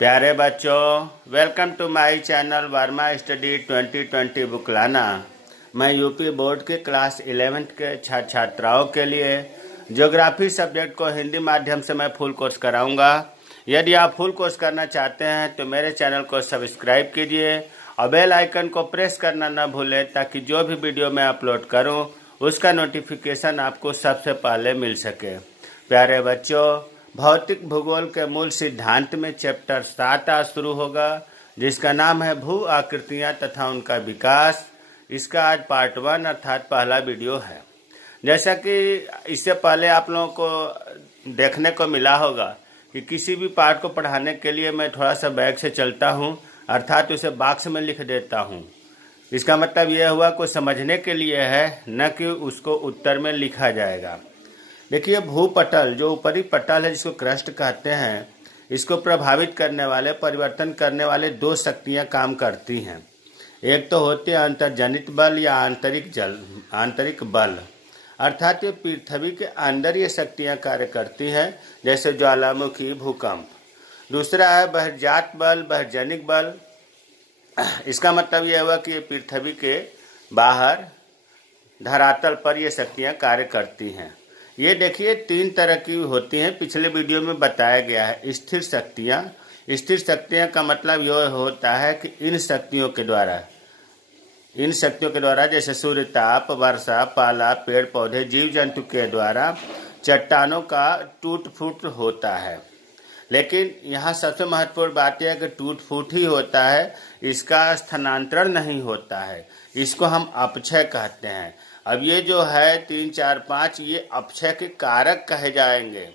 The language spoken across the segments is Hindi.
प्यारे बच्चों, welcome to my channel Verma study 2020 बुकलाना। मैं यूपी बोर्ड के क्लास 11th के छात्राओं के लिए ज्योग्राफी सब्जेक्ट को हिंदी माध्यम से मैं फुल कोर्स कराऊंगा। यदि आप फुल कोर्स करना चाहते हैं तो मेरे चैनल को सब्सक्राइब कीजिए और बेल आइकन को प्रेस करना न भूलें, ताकि जो भी वीडियो मैं अपलोड करूं उसका नोटिफिकेशन आपको सबसे पहले मिल सके। प्यारे बच्चों, भौतिक भूगोल के मूल सिद्धांत में चैप्टर 7 आज शुरू होगा, जिसका नाम है भू आकृतियां तथा उनका विकास। इसका आज पार्ट 1 अर्थात पहला वीडियो है। जैसा कि इससे पहले आप लोगों को देखने को मिला होगा कि किसी भी पार्ट को पढ़ाने के लिए मैं थोड़ा सा बैक से चलता हूं, अर्थात उसे बॉक्स में लिख देता हूं। इसका मतलब यह हुआ कुछ समझने के लिए है, न कि उसको उत्तर में लिखा जाएगा। देखिए, भूपटल जो ऊपरी पटल है, जिसको क्रस्ट कहते हैं, इसको प्रभावित करने वाले, परिवर्तन करने वाले दो शक्तियां काम करती हैं। एक तो होती है अंतर्जनित बल या आंतरिक बल, अर्थात ये पृथ्वी के अंदर ये शक्तियां कार्य करती हैं, जैसे ज्वालामुखी, भूकंप। दूसरा है बहिर्जात बल, बहिर्जनिक बल। इसका मतलब यह हुआ कि ये पृथ्वी के बाहर धरातल पर ये शक्तियां कार्य करती हैं। ये देखिए 3 तरह की होती हैं, पिछले वीडियो में बताया गया है। स्थिर शक्तियां का मतलब यह होता है कि इन शक्तियों के द्वारा जैसे सूर्य ताप, वर्षा, पाला, पेड़ पौधे, जीव जंतु के द्वारा चट्टानों का टूट फूट होता है। लेकिन यहाँ सबसे महत्वपूर्ण बात यह है कि टूट फूट ही होता है, इसका स्थानांतरण नहीं होता है। इसको हम अपक्षय कहते हैं। अब ये जो है 3, 4, 5 ये अपक्षय के कारक कहे जाएंगे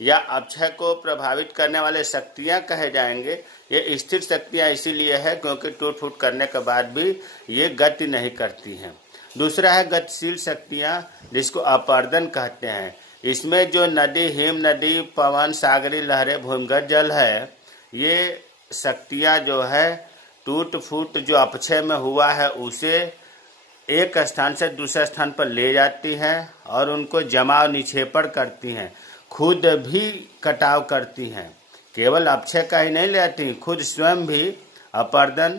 या अपक्षय को प्रभावित करने वाले शक्तियां कहे जाएंगे। ये स्थिर शक्तियां इसीलिए है क्योंकि टूट फूट करने के बाद भी ये गति नहीं करती हैं। दूसरा है गतिशील शक्तियां, जिसको अपर्दन कहते हैं। इसमें जो नदी, हिम नदी, पवन, सागरी लहरें, भूमिगत जल है, ये शक्तियां जो है टूट फूट जो अपक्षय में हुआ है उसे एक स्थान से दूसरे स्थान पर ले जाती हैं और उनको जमाव निक्षेपण करती हैं, खुद भी कटाव करती हैं। केवल अपक्षय का ही नहीं ले आती, खुद स्वयं भी अपर्दन।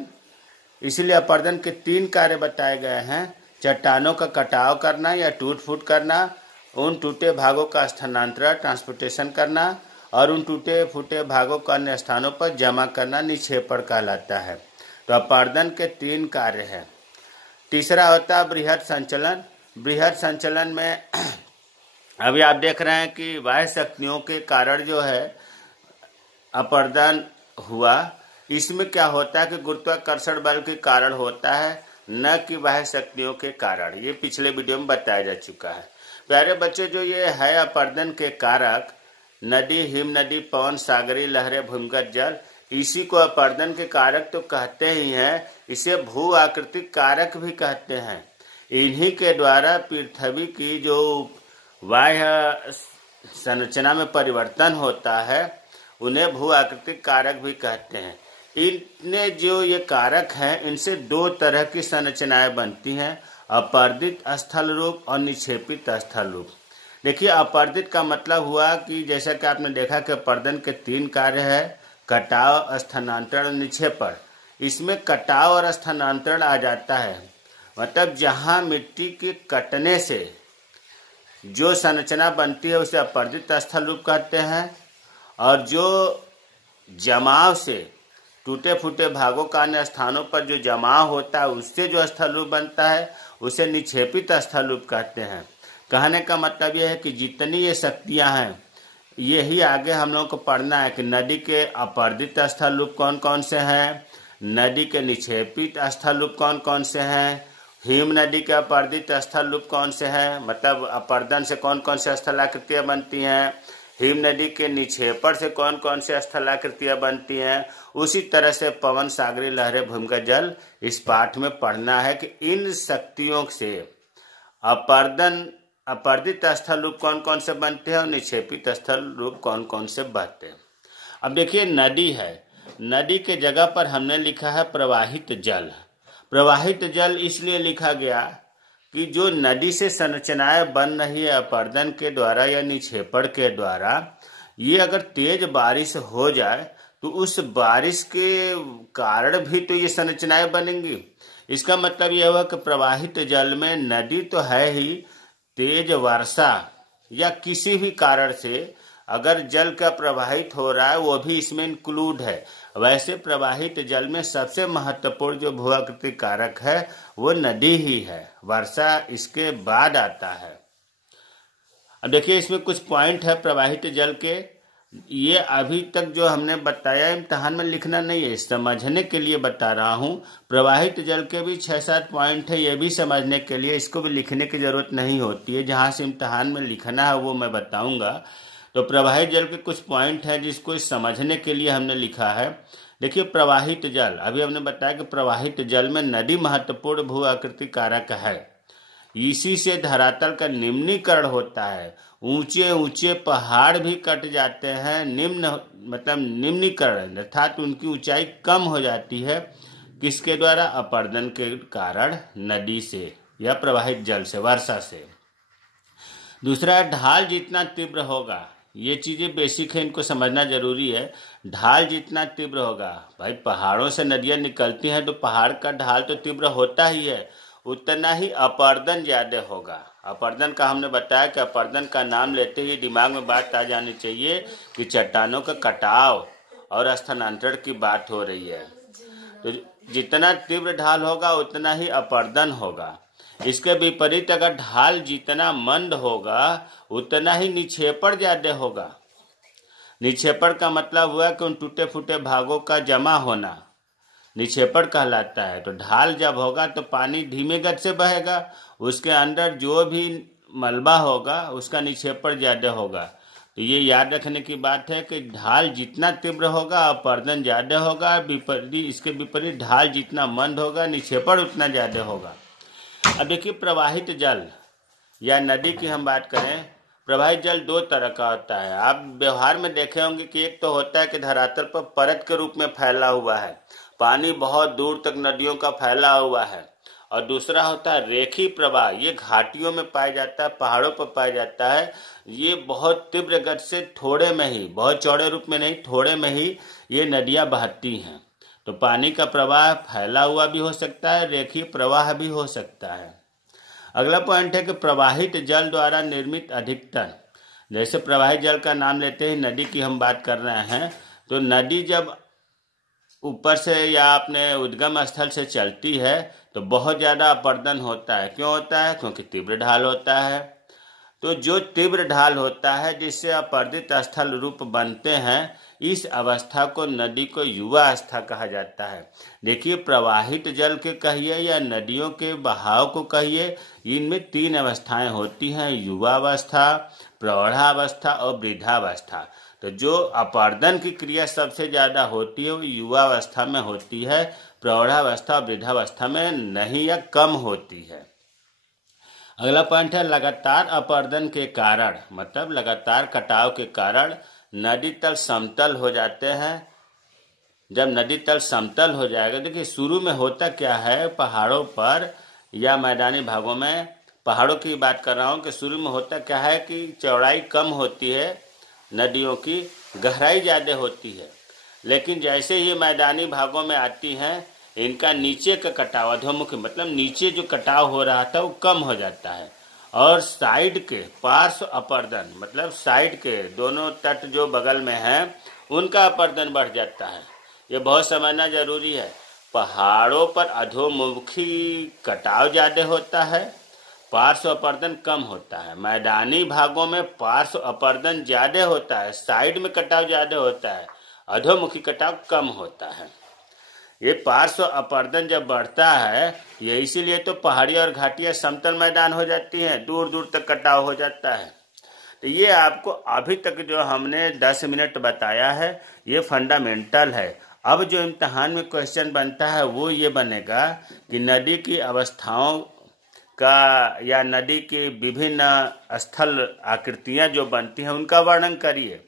इसलिए अपर्दन के 3 कार्य बताए गए हैं: चट्टानों का कटाव करना या टूट फूट करना, उन टूटे भागों का स्थानांतरण, ट्रांसपोर्टेशन करना, और उन टूटे फूटे भागों को अन्य स्थानों पर जमा करना निक्षेपण कहलाता है। तो अपर्दन के 3 कार्य हैं। तीसरा होता है बृहद संचलन। बृहद संचलन में अभी आप देख रहे हैं कि बाह्य शक्तियों के कारण जो है अपर्दन हुआ। इसमें क्या होता है कि गुरुत्वाकर्षण बल के कारण होता है, न कि बाह्य शक्तियों के कारण। ये पिछले वीडियो में बताया जा चुका है। प्यारे बच्चों, जो ये है अपर्दन के कारक, नदी, हिम नदी, पवन, सागरी लहरें, भूमिगत जल, इसी को अपर्दन के कारक तो कहते ही हैं। इसे भू आकृतिक कारक भी कहते हैं। इन्हीं के द्वारा पृथ्वी की जो बाह्य संरचना में परिवर्तन होता है उन्हें भू आकृतिक कारक भी कहते हैं। इनने जो ये कारक हैं, इनसे 2 तरह की संरचनाएं बनती हैं: अपर्दित स्थल रूप और निक्षेपित स्थल रूप। देखिए, अपर्दित का मतलब हुआ कि जैसा कि आपने देखा कि अपर्दन के 3 कार्य है: कटाव, स्थानांतरण, निक्षेपण। इसमें कटाव और स्थानांतरण आ जाता है। मतलब जहां मिट्टी के कटने से जो संरचना बनती है उसे अपर्दित स्थल रूप कहते हैं, और जो जमाव से टूटे फूटे भागों का अन्य स्थानों पर जो जमाव होता है उससे जो स्थल रूप बनता है उसे निक्षेपित स्थल रूप कहते हैं। कहने का मतलब यह है कि जितनी ये शक्तियां हैं, यही आगे हम लोगों को पढ़ना है कि नदी के अपर्दित स्थल रूप कौन कौन से हैं, नदी के निक्षेपित स्थल रूप कौन कौन से हैं, हिम नदी के अपर्दित स्थल रूप कौन से हैं, मतलब अपर्दन से कौन कौन से स्थलाकृतियां बनती हैं, हिम नदी के निक्षेपण से कौन कौन से स्थलाकृतियां बनती हैं। उसी तरह से पवन, सागरी लहरें, भूमिगत जल इस पाठ में पढ़ना है कि इन शक्तियों से अपर्दित स्थल रूप कौन कौन से बनते हैं और निक्षेपित स्थल रूप कौन कौन से बनते हैं। अब देखिए, नदी है, नदी के जगह पर हमने लिखा है प्रवाहित जल। प्रवाहित जल इसलिए लिखा गया कि जो नदी से संरचनाएं बन रही है अपर्दन के द्वारा या निक्षेपण के द्वारा, ये अगर तेज बारिश हो जाए तो उस बारिश के कारण भी तो ये संरचनाएं बनेंगी। इसका मतलब यह हुआ कि प्रवाहित जल में नदी तो है ही, तेज वर्षा या किसी भी कारण से अगर जल का प्रवाहित हो रहा है वो भी इसमें इंक्लूड है। वैसे प्रवाहित जल में सबसे महत्वपूर्ण जो भूआकृति कारक है वो नदी ही है, वर्षा इसके बाद आता है। अब देखिए इसमें कुछ पॉइंट है प्रवाहित जल के, ये अभी तक जो हमने बताया इम्तहान में लिखना नहीं है, समझने के लिए बता रहा हूँ। प्रवाहित जल के भी 6-7 पॉइंट है, ये भी समझने के लिए, इसको भी लिखने की जरूरत नहीं होती है। जहाँ से इम्तहान में लिखना है वो मैं बताऊंगा। तो प्रवाहित जल के कुछ पॉइंट है जिसको समझने के लिए हमने लिखा है। देखिए प्रवाहित जल, अभी हमने बताया कि प्रवाहित जल में नदी महत्वपूर्ण भू आकृति कारक है। इसी से धरातल का निम्नीकरण होता है, ऊंचे ऊंचे पहाड़ भी कट जाते हैं। निम्न मतलब निम्नीकरण अर्थात उनकी ऊंचाई कम हो जाती है। किसके द्वारा? अपरदन के कारण, नदी से या प्रवाहित जल से, वर्षा से। दूसरा, ढाल जितना तीव्र होगा, ये चीजें बेसिक है, इनको समझना जरूरी है। ढाल जितना तीव्र होगा, भाई पहाड़ों से नदियां निकलती हैं तो पहाड़ का ढाल तो तीव्र होता ही है, उतना ही अपरदन ज्यादा होगा। अपरदन का हमने बताया कि अपरदन का नाम लेते ही दिमाग में बात आ जानी चाहिए कि चट्टानों का कटाव और स्थानांतरण की बात हो रही है। तो जितना तीव्र ढाल होगा उतना ही अपरदन होगा। इसके विपरीत अगर ढाल जितना मंद होगा उतना ही निक्षेपण ज्यादा होगा। निक्षेपण का मतलब हुआ कि उन टूटे फूटे भागों का जमा होना निक्षेपण कहलाता है। तो ढाल जब होगा तो पानी धीमे गति से बहेगा, उसके अंदर जो भी मलबा होगा उसका निक्षेपण ज्यादा होगा। तो ये याद रखने की बात है कि ढाल जितना तीव्र होगा अपरदन ज्यादा होगा, इसके विपरीत ढाल जितना मंद होगा निक्षेपण उतना ज्यादा होगा। अब देखिए प्रवाहित जल या नदी की हम बात करें, प्रवाहित जल दो तरह का होता है। आप व्यवहार में देखे होंगे कि एक तो होता है कि धरातल पर परत के रूप में फैला हुआ है, पानी बहुत दूर तक नदियों का फैला हुआ है, और दूसरा होता है रेखी प्रवाह। ये घाटियों में पाया जाता है, पहाड़ों पर पाया जाता है। ये बहुत तीव्र गति से थोड़े में ही, बहुत चौड़े रूप में नहीं, थोड़े में ही ये नदियां बहती हैं। तो पानी का प्रवाह फैला हुआ भी हो सकता है, रेखीय प्रवाह भी हो सकता है। अगला पॉइंट है कि प्रवाहित जल द्वारा निर्मित अधिकतर, जैसे प्रवाहित जल का नाम लेते ही नदी की हम बात कर रहे हैं, तो नदी जब ऊपर से या अपने उद्गम स्थल से चलती है तो बहुत ज्यादा अपरदन होता है। क्यों होता है? क्योंकि तीव्र ढाल होता है। तो जो तीव्र ढाल होता है जिससे अपरदित स्थल रूप बनते हैं, इस अवस्था को नदी को युवा अवस्था कहा जाता है। देखिए प्रवाहित जल के कहिए या नदियों के बहाव को कहिए, इनमें 3 अवस्थाएं होती हैं, युवा अवस्था, प्रौढ़ावस्था और वृद्धावस्था। तो जो अपरदन की क्रिया सबसे ज्यादा होती है वो युवा अवस्था में होती है, प्रौढ़ावस्था और वृद्धावस्था में नहीं या कम होती है। अगला पॉइंट है लगातार अपरदन के कारण, मतलब लगातार कटाव के कारण नदी तल समतल हो जाते हैं। जब नदी तल समतल हो जाएगा, देखिए शुरू में होता क्या है, पहाड़ों पर या मैदानी भागों में, पहाड़ों की बात कर रहा हूँ, कि शुरू में होता क्या है कि चौड़ाई कम होती है, नदियों की गहराई ज़्यादा होती है। लेकिन जैसे ही मैदानी भागों में आती हैं, इनका नीचे का कटाव, अधोमुखी मतलब नीचे जो कटाव हो रहा था वो कम हो जाता है, और साइड के पार्श्व अपरदन मतलब साइड के दोनों तट जो बगल में हैं उनका अपरदन बढ़ जाता है। ये बहुत समझना जरूरी है। पहाड़ों पर अधोमुखी कटाव ज़्यादा होता है, पार्श्व अपरदन कम होता है। मैदानी भागों में पार्श्व अपरदन ज्यादा होता है, साइड में कटाव ज्यादा होता है, अधोमुखी कटाव कम होता है। ये पार्श्व अपरदन जब बढ़ता है, ये इसीलिए तो पहाड़ी और घाटियां समतल मैदान हो जाती हैं, दूर दूर तक कटाव हो जाता है। तो ये आपको अभी तक जो हमने 10 मिनट बताया है ये फंडामेंटल है। अब जो इम्तहान में क्वेश्चन बनता है वो ये बनेगा कि नदी की अवस्थाओं का या नदी की विभिन्न स्थल आकृतियां जो बनती हैं उनका वर्णन करिए।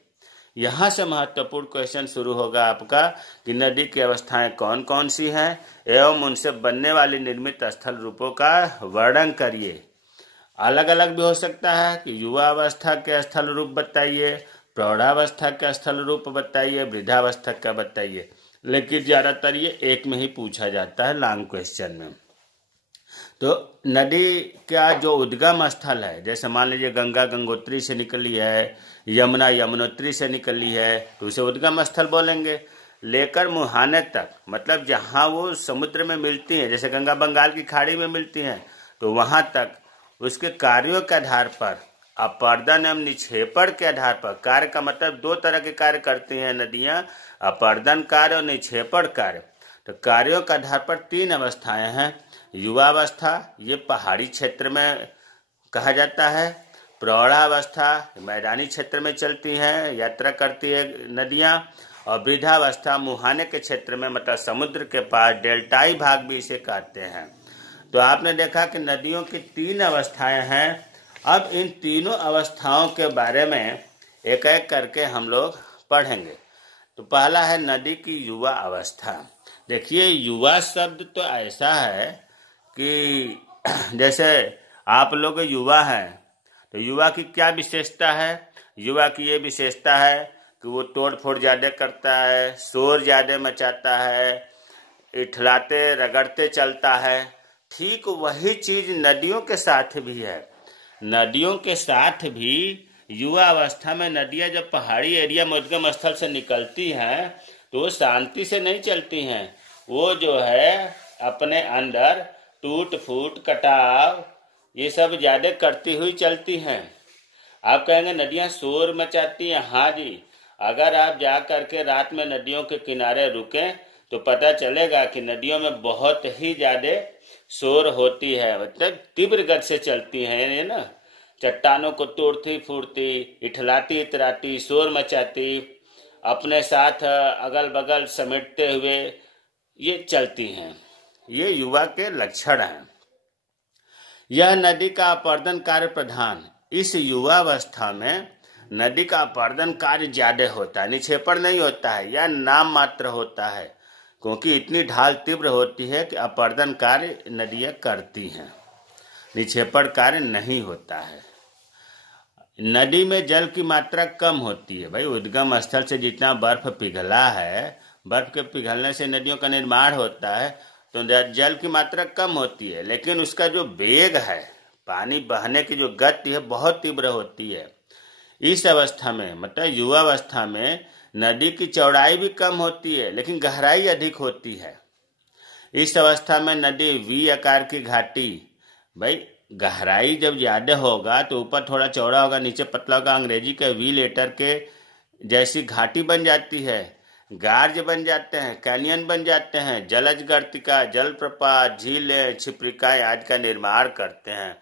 यहाँ से महत्वपूर्ण क्वेश्चन शुरू होगा आपका कि नदी की अवस्थाएं कौन कौन सी हैं एवं उनसे बनने वाली निर्मित स्थल रूपों का वर्णन करिए। अलग अलग भी हो सकता है कि युवा अवस्था के स्थल रूप बताइए, प्रौढ़ावस्था का स्थल रूप बताइए, वृद्धावस्था का बताइए, लेकिन ज़्यादातर ये एक में ही पूछा जाता है लॉन्ग क्वेश्चन में। तो नदी का जो उद्गम स्थल है, जैसे मान लीजिए गंगा गंगोत्री से निकली है, यमुना यमुनोत्री से निकली है, तो उसे उद्गम स्थल बोलेंगे। लेकर मुहाने तक, मतलब जहाँ वो समुद्र में मिलती हैं, जैसे गंगा बंगाल की खाड़ी में मिलती हैं, तो वहाँ तक उसके कार्यों के आधार पर, अपर्दन एवं निक्षेपण के आधार पर, कार्य का मतलब दो तरह के कार्य करती हैं नदियाँ, अपर्दन कार्य और निक्षेपण कार्य। तो कार्यों के आधार पर तीन अवस्थाएं हैं। युवावस्था, ये पहाड़ी क्षेत्र में कहा जाता है। प्रौढ़ावस्था, मैदानी क्षेत्र में चलती हैं, यात्रा करती है नदियाँ। और वृद्धावस्था मुहाने के क्षेत्र में, मतलब समुद्र के पास, डेल्टाई भाग भी इसे कहते हैं। तो आपने देखा कि नदियों की तीन अवस्थाएं हैं। अब इन तीनों अवस्थाओं के बारे में एक एक करके हम लोग पढ़ेंगे। तो पहला है नदी की युवा अवस्था। देखिए, युवा शब्द तो ऐसा है कि जैसे आप लोग युवा हैं, तो युवा की क्या विशेषता है? युवा की ये विशेषता है कि वो तोड़ फोड़ ज़्यादा करता है, शोर ज़्यादा मचाता है, इठलाते रगड़ते चलता है। ठीक वही चीज़ नदियों के साथ भी है। नदियों के साथ भी युवा अवस्था में नदियाँ जब पहाड़ी एरिया में उद्गम स्थल से निकलती हैं, तो वो शांति से नहीं चलती हैं। वो जो है अपने अंदर टूट फूट, कटाव, ये सब ज़्यादा करती हुई चलती हैं। आप कहेंगे नदियाँ शोर मचाती हैं। हाँ जी, अगर आप जा करके रात में नदियों के किनारे रुकें तो पता चलेगा कि नदियों में बहुत ही ज़्यादा शोर होती है, मतलब तीव्र गति से चलती हैं, ये ना, चट्टानों को तोड़ती फूटती, इठलाती इतराती, शोर मचाती, अपने साथ अगल बगल समेटते हुए ये चलती हैं। ये युवा के लक्षण हैं। यह नदी का अपर्दन कार्य प्रधान। इस युवावस्था में नदी का अपर्दन कार्य ज्यादा होता है, निक्षेपण नहीं होता है या नाम मात्र होता है, क्योंकि इतनी ढाल तीव्र होती है कि अपर्दन कार्य नदियाँ करती हैं, निक्षेपण कार्य नहीं होता है। नदी में जल की मात्रा कम होती है। भाई, उद्गम स्थल से जितना बर्फ पिघला है, बर्फ के पिघलने से नदियों का निर्माण होता है, तो जल की मात्रा कम होती है, लेकिन उसका जो वेग है, पानी बहने की जो गति है, बहुत तीव्र होती है। इस अवस्था में, मतलब युवावस्था में, नदी की चौड़ाई भी कम होती है, लेकिन गहराई अधिक होती है। इस अवस्था में नदी वी आकार की घाटी, भाई गहराई जब ज़्यादा होगा तो ऊपर थोड़ा चौड़ा होगा, नीचे पतला होगा, अंग्रेजी के वी लेटर के जैसी घाटी बन जाती है, गार्ज बन जाते हैं, कैनियन बन जाते हैं, जलज गर्तिका, जलप्रपात, झीलें, छिप्रिकाएं आदि का निर्माण करते हैं।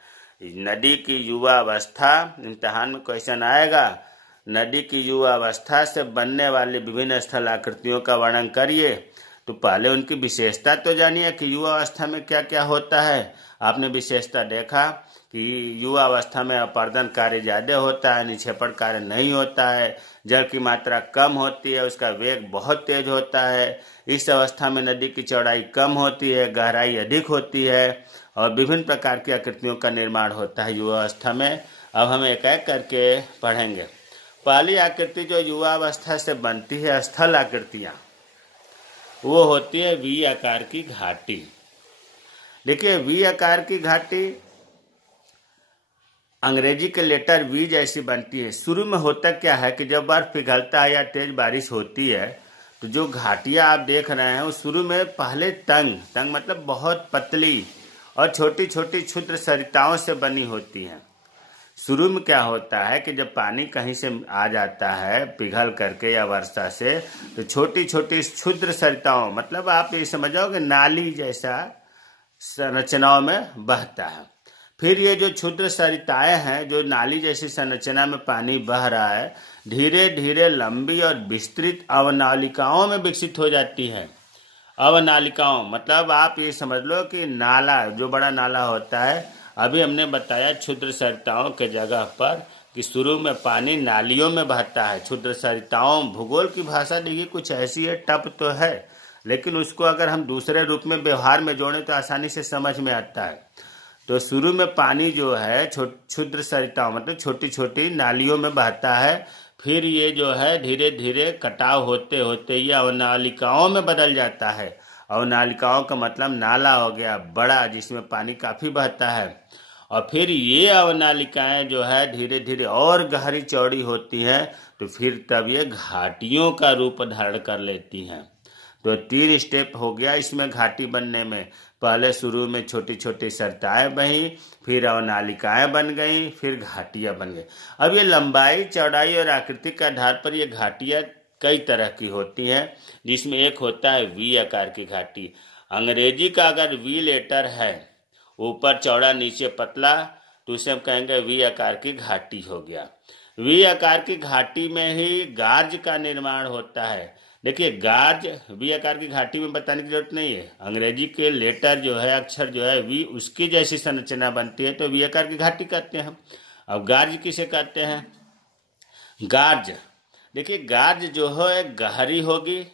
नदी की युवा अवस्था, इम्तिहान में क्वेश्चन आएगा, नदी की युवा अवस्था से बनने वाली विभिन्न स्थल आकृतियों का वर्णन करिए। तो पहले उनकी विशेषता तो जानिए कि युवा अवस्था में क्या क्या होता है। आपने विशेषता देखा कि युवा अवस्था में अपर्दन कार्य ज़्यादा होता है, निक्षेपण कार्य नहीं होता है, जल की मात्रा कम होती है, उसका वेग बहुत तेज होता है। इस अवस्था में नदी की चौड़ाई कम होती है, गहराई अधिक होती है और विभिन्न प्रकार की आकृतियों का निर्माण होता है युवा अवस्था में। अब हम एक एक करके पढ़ेंगे। पहली आकृति जो युवा अवस्था से बनती है, स्थल आकृतियाँ, वो होती है वी आकार की घाटी। देखिए, वी आकार की घाटी अंग्रेजी के लेटर वी जैसी बनती है। शुरू में होता क्या है कि जब बर्फ पिघलता है या तेज बारिश होती है, तो जो घाटियां आप देख रहे हैं वो शुरू में पहले तंग मतलब बहुत पतली और छोटी छोटी क्षुद्र सरिताओं से बनी होती हैं। शुरू में क्या होता है कि जब पानी कहीं से आ जाता है पिघल करके या वर्षा से, तो छोटी छोटी क्षुद्र सरिताओं, मतलब आप ये समझ जाओ कि नाली जैसा संरचनाओं में बहता है। फिर ये जो क्षुद्र सरिताएं हैं, जो नाली जैसी संरचना में पानी बह रहा है, धीरे धीरे लंबी और विस्तृत अवनालिकाओं में विकसित हो जाती है। अवनालिकाओं मतलब आप ये समझ लो कि नाला, जो बड़ा नाला होता है, अभी हमने बताया क्षुद्र सरिताओं के जगह पर कि शुरू में पानी नालियों में बहता है। क्षुद्र सरिताओं, भूगोल की भाषा देखिए कुछ ऐसी है, टप तो है, लेकिन उसको अगर हम दूसरे रूप में व्यवहार में जोड़ें तो आसानी से समझ में आता है। तो शुरू में पानी जो है क्षुद्र सरिताओं मतलब छोटी छोटी नालियों में बहता है, फिर ये जो है धीरे धीरे कटाव होते होते ये अवनालिकाओं में बदल जाता है। अवनालिकाओं का मतलब नाला हो गया बड़ा, जिसमें पानी काफ़ी बहता है। और फिर ये अवनालिकाएं जो है धीरे धीरे और गहरी चौड़ी होती हैं, तो फिर तब ये घाटियों का रूप धारण कर लेती हैं। तो 3 स्टेप हो गया इसमें घाटी बनने में। पहले शुरू में छोटी छोटी सरताएं बही, फिर अवनालिकाएं बन गई, फिर घाटियां बन गई। अब ये लंबाई, चौड़ाई और आकृति के आधार पर ये घाटियां कई तरह की होती हैं, जिसमें एक होता है वी आकार की घाटी। अंग्रेजी का अगर वी लेटर है, ऊपर चौड़ा नीचे पतला, तो उसे हम कहेंगे वी आकार की घाटी हो गया। वी आकार की घाटी में ही गार्ज का निर्माण होता है। देखिए गार्ज वी आकार की घाटी में बताने की जरूरत नहीं है। अंग्रेजी के लेटर जो है, अक्षर जो है वी, उसकी जैसी संरचना बनती है तो वी आकार की घाटी कहते हैं। अब गार्ज किसे कहते हैं? गार्ज, देखिए गार्ज जो है गहरी होगी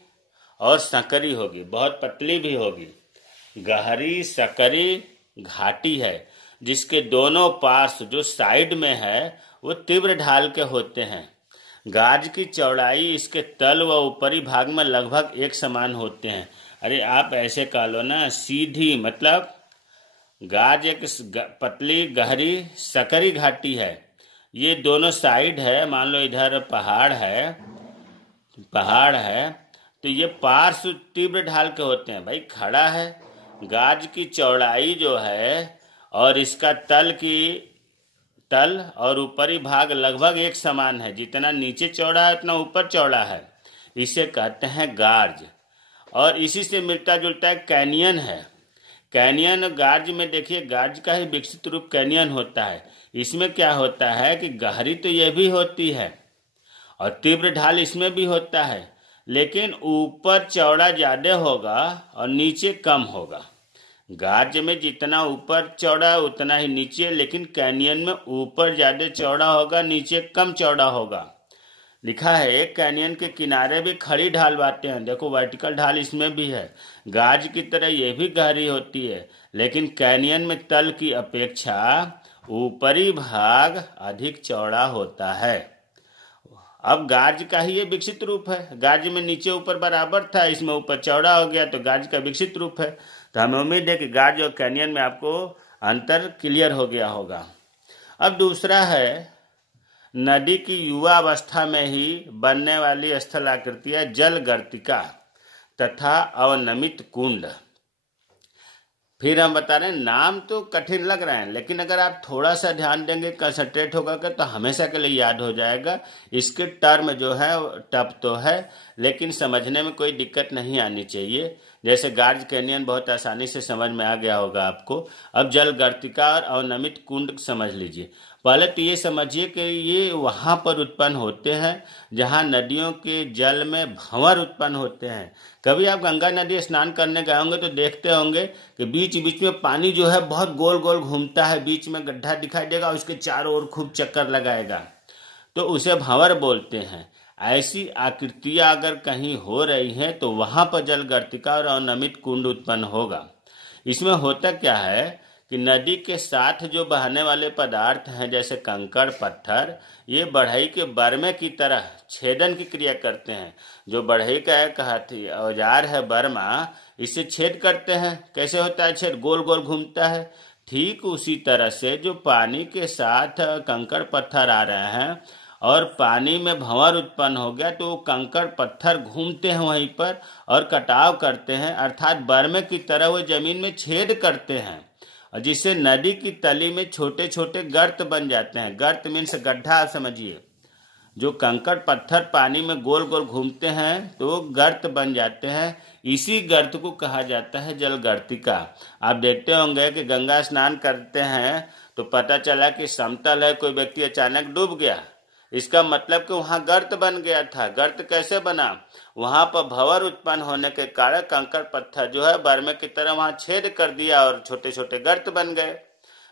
और सकरी होगी, बहुत पतली भी होगी। गहरी सकरी घाटी है जिसके दोनों पार्श्व जो साइड में है वो तीव्र ढाल के होते हैं। गाज की चौड़ाई इसके तल व ऊपरी भाग में लगभग एक समान होते हैं। अरे आप ऐसे कह लो ना, सीधी, मतलब गाज एक पतली गहरी सकरी घाटी है। ये दोनों साइड है, मान लो इधर पहाड़ है तो ये पार्श्व तीव्र ढाल के होते हैं। भाई खड़ा है, गाज की चौड़ाई जो है और इसका तल और ऊपरी भाग लगभग एक समान है। जितना नीचे चौड़ा है उतना ऊपर चौड़ा है, इसे कहते हैं गार्ज। और इसी से मिलता जुलता है कैनियन है। कैनियन गार्ज में देखिए, गार्ज का ही विकसित रूप कैनियन होता है। इसमें क्या होता है कि गहरी तो यह भी होती है और तीव्र ढाल इसमें भी होता है, लेकिन ऊपर चौड़ा ज़्यादा होगा और नीचे कम होगा। गार्ज में जितना ऊपर चौड़ा उतना ही नीचे, लेकिन कैनियन में ऊपर ज़्यादा चौड़ा होगा, नीचे कम चौड़ा होगा। लिखा है एक कैनियन के किनारे भी खड़ी ढाल बातें हैं। देखो वर्टिकल ढाल इसमें भी है। गार्ज की तरह ये भी गहरी होती है, लेकिन कैनियन में तल की अपेक्षा ऊपरी भाग अधिक चौड़ा होता है। अब गार्ज का ही ये विकसित रूप है। गार्ज में नीचे ऊपर बराबर था, इसमें ऊपर चौड़ा हो गया तो गार्ज का विकसित रूप है। तो हमें उम्मीद है कि गार्ज और कैनियन में आपको अंतर क्लियर हो गया होगा। अब दूसरा है नदी की युवा अवस्था में ही बनने वाली स्थलाकृतियां जल गर्तिका तथा अवनमित कुंड। फिर हम बता रहे हैं, नाम तो कठिन लग रहे हैं, लेकिन अगर आप थोड़ा सा ध्यान देंगे, कंसंट्रेट होगा तो हमेशा के लिए याद हो जाएगा। इसके टर्म जो है टफ तो है, लेकिन समझने में कोई दिक्कत नहीं आनी चाहिए। जैसे गार्ज कैनियन बहुत आसानी से समझ में आ गया होगा आपको। अब जल गर्तिका और अवनमित कुंड समझ लीजिए। पहले तो ये समझिए कि ये वहाँ पर उत्पन्न होते हैं जहाँ नदियों के जल में भंवर उत्पन्न होते हैं। कभी आप गंगा नदी स्नान करने गए होंगे तो देखते होंगे कि बीच बीच में पानी जो है बहुत गोल गोल घूमता है, बीच में गड्ढा दिखाई देगा, उसके चारों ओर खूब चक्कर लगाएगा, तो उसे भंवर बोलते हैं। ऐसी आकृतियां अगर कहीं हो रही हैं तो वहां पर जल गर्तिका और अवनमित कुंड उत्पन्न होगा। इसमें होता क्या है कि नदी के साथ जो बहने वाले पदार्थ हैं, जैसे कंकड़ पत्थर, ये बढ़ई के बर्मे की तरह छेदन की क्रिया करते हैं। जो बढ़ई का एक औजार है बर्मा, इससे छेद करते हैं। कैसे होता है छेद? गोल गोल घूमता है। ठीक उसी तरह से जो पानी के साथ कंकड़ पत्थर आ रहे हैं और पानी में भंवर उत्पन्न हो गया, तो वो कंकड़ पत्थर घूमते हैं वहीं पर और कटाव करते हैं, अर्थात बर्मे की तरह वो जमीन में छेद करते हैं, और जिससे नदी की तली में छोटे छोटे गर्त बन जाते हैं। गर्त मीन्स गड्ढा, आप समझिए। जो कंकड़ पत्थर पानी में गोल गोल घूमते हैं तो वो गर्त बन जाते हैं। इसी गर्त को कहा जाता है जल गर्तिका। आप देखते होंगे कि गंगा स्नान करते हैं तो पता चला कि समतल है, कोई व्यक्ति अचानक डूब गया, इसका मतलब कि वहां गर्त बन गया था। गर्त कैसे बना? वहां पर भंवर उत्पन्न होने के कारण कंकड़ पत्थर जो है बर्मे की तरह वहां छेद कर दिया और छोटे छोटे गर्त बन गए,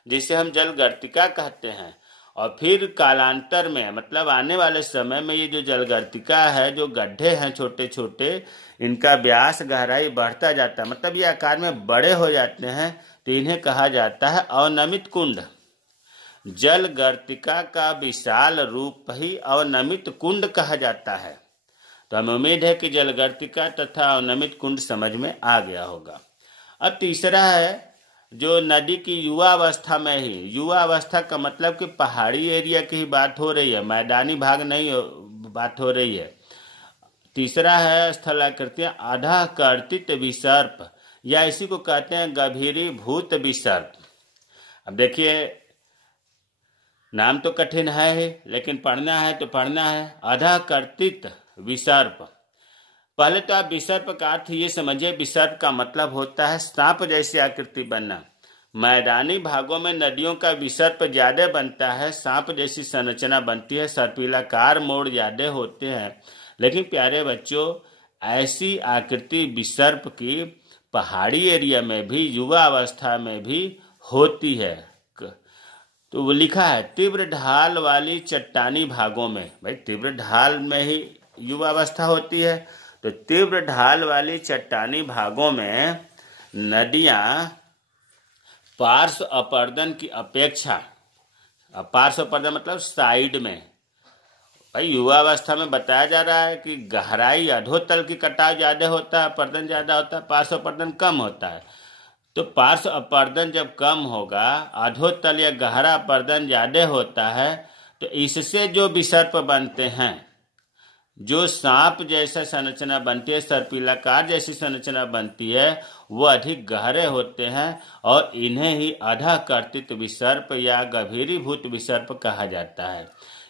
जिसे हम जल गर्तिका कहते हैं। और फिर कालांतर में, मतलब आने वाले समय में, ये जो जल गर्तिका है, जो गड्ढे हैं छोटे छोटे, इनका व्यास गहराई बढ़ता जाता है, मतलब ये आकार में बड़े हो जाते हैं, तो इन्हें कहा जाता है अवनमित कुंड। जल गर्तिका का विशाल रूप ही अवनमित कुंड कहा जाता है। तो हमें उम्मीद है कि जल गर्तिका तथा अवनमित कुंड समझ में आ गया होगा। अब तीसरा है जो नदी की युवा अवस्था में ही, युवा अवस्था का मतलब कि पहाड़ी एरिया की ही बात हो रही है, मैदानी भाग नहीं बात हो रही है। तीसरा है स्थलाकृतियां आधा कर्तित विसर्प, या इसी को कहते हैं गभीरीभूत विसर्प। अब देखिए नाम तो कठिन है ही, लेकिन पढ़ना है तो पढ़ना है। आधा कर्तित विसर्प। पहले तो आप विसर्प का अर्थ ये समझिए, विसर्प का मतलब होता है सांप जैसी आकृति बनना। मैदानी भागों में नदियों का विसर्प ज्यादा बनता है, सांप जैसी संरचना बनती है, सर्पिलाकार मोड़ ज्यादा होते हैं। लेकिन प्यारे बच्चों, ऐसी आकृति विसर्प की पहाड़ी एरिया में भी, युवा अवस्था में भी होती है। तो वो लिखा है तीव्र ढाल वाली चट्टानी भागों में। भाई तीव्र ढाल में ही युवा अवस्था होती है, तो तीव्र ढाल वाली चट्टानी भागों में नदियां पार्श्व अपर्दन की अपेक्षा, पार्श्व अपर्दन मतलब साइड में, भाई युवा अवस्था में बताया जा रहा है कि गहराई अधोतल की कटाव ज्यादा होता है, अपर्दन ज्यादा होता है, पार्श्व अपर्दन कम होता है। तो पार्श्व अपर्दन जब कम होगा, अधोतल या गहरा अपर्दन ज्यादा होता है, तो इससे जो विसर्प बनते हैं, जो सांप जैसा संरचना बनती है, सर्पिलाकार जैसी संरचना बनती है, वो अधिक गहरे होते हैं और इन्हें ही आधा कर्तित विसर्प या गभीरीभूत विसर्प कहा जाता है।